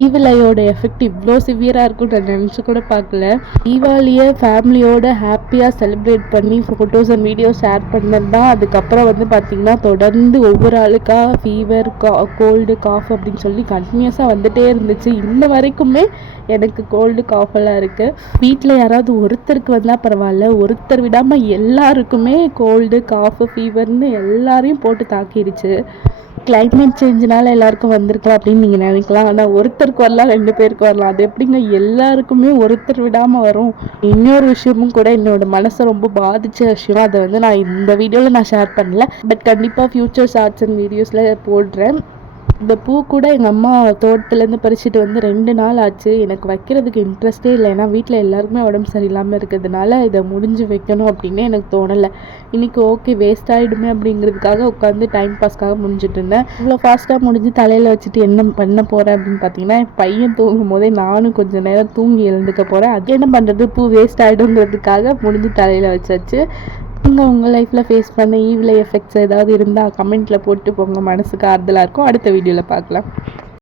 தீவிலையோட effect இவ்வளோ சிவியராக இருக்கும்னு நான் நினச்சி கூட பார்க்கல. தீபாவளியை ஃபேமிலியோட ஹாப்பியாக செலிப்ரேட் பண்ணி ஃபோட்டோஸ் அண்ட் வீடியோஸ் ஷேர் பண்ணது தான். அதுக்கப்புறம் வந்து பார்த்திங்கன்னா தொடர்ந்து ஒவ்வொரு ஆளுக்காக ஃபீவர், கோல்டு, காஃப் அப்படின்னு சொல்லி கண்டினியூஸாக வந்துகிட்டே இருந்துச்சு. இன்ன வரைக்குமே எனக்கு கோல்டு, காஃபெல்லாம் இருக்குது. வீட்டில் யாராவது ஒருத்தருக்கு வந்தால் பரவாயில்ல, ஒருத்தர் விடாமல் எல்லாருக்குமே கோல்டு, காஃபு, ஃபீவர்னு எல்லாரையும் போட்டு தாக்கிடுச்சு. கிளைமேட் சேஞ்சுனால எல்லாருக்கும் வந்திருக்கலாம் அப்படின்னு நீங்கள் நினைக்கலாம். ஆனால் ஒருத்தருக்கு வரலாம், 2 பேருக்கு வரலாம். அது எப்படிங்க எல்லாருக்குமே ஒருத்தர் விடாமல் வரும்? இன்னொரு விஷயமும் கூட என்னோட மனசை ரொம்ப பாதித்த விஷயம். அதை வந்து நான் இந்த வீடியோவில் நான் ஷேர் பண்ணல, பட் கண்டிப்பாக ஃப்யூச்சர் ஷார்ட்ஸ் அண்ட் வீடியோஸில் போடுறேன். இந்த பூ கூட எங்கள் அம்மா தோட்டத்துலேருந்து பறிச்சுட்டு வந்து 2 நாள் ஆச்சு. எனக்கு வைக்கிறதுக்கு இன்ட்ரெஸ்ட்டே இல்லை. ஏன்னா வீட்டில் எல்லாருக்குமே உடம்பு சரியில்லாமல் இருக்கிறதுனால இதை முடிஞ்சு வைக்கணும் அப்படின்னு எனக்கு தோணலை. இன்றைக்கி ஓகே வேஸ்ட் ஆகிடுமே அப்படிங்கிறதுக்காக உட்காந்து டைம் பாஸ்க்காக முடிஞ்சிட்டு இருந்தேன். இவ்வளோ ஃபாஸ்ட்டாக முடிஞ்சு தலையில் வச்சுட்டு என்ன பண்ண போகிறேன் அப்படின்னு பார்த்தீங்கன்னா, என் பையன் தூங்கும் போதே நானும் கொஞ்சம் நேரம் தூங்கி எழுந்துக்க போகிறேன். அது என்ன பண்ணுறது, பூ வேஸ்ட் ஆகிடுங்கிறதுக்காக முடிஞ்சு தலையில் வச்சாச்சு. நீங்கள் உங்கள் லைஃப்பில் ஃபேஸ் பண்ண ஈவில் எஃபெக்ட்ஸ் ஏதாவது இருந்தால் கமெண்ட்டில் போட்டு போங்க, மனசுக்கு ஆறுதலாக இருக்கும். அடுத்த வீடியோவில் பார்க்கலாம்.